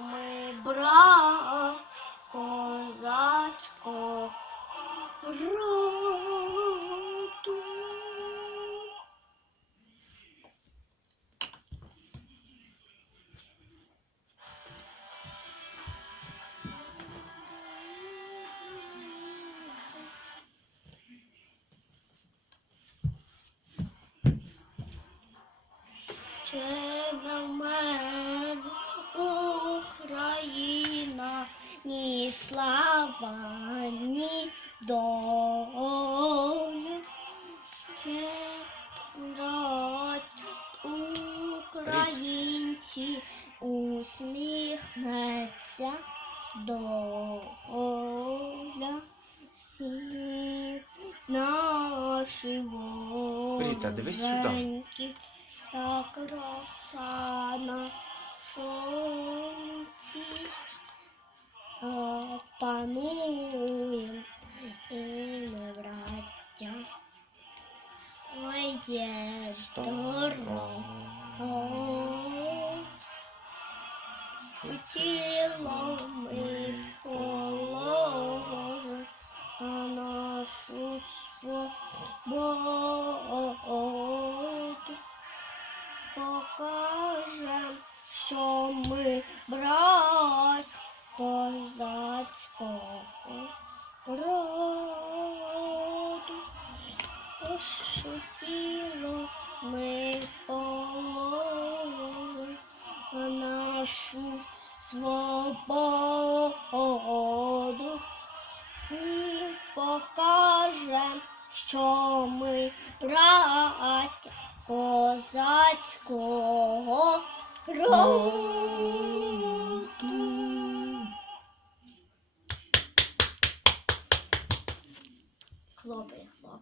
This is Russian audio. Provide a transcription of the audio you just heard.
ми брат козацького роду. Ще на ні доля. Ще брать українці, усміхнеться доля. І наші Ріта, дивись сюди. вороньки, та краса на сонці. А, Ой, є дорога. Хотіло ми положимо на нашу свободу. Покажем, що ми брать козацького роду. Пошутіло ми положимо на нашу свободу. І покажем, що ми браття козацького роду. Хлопай, хлопай.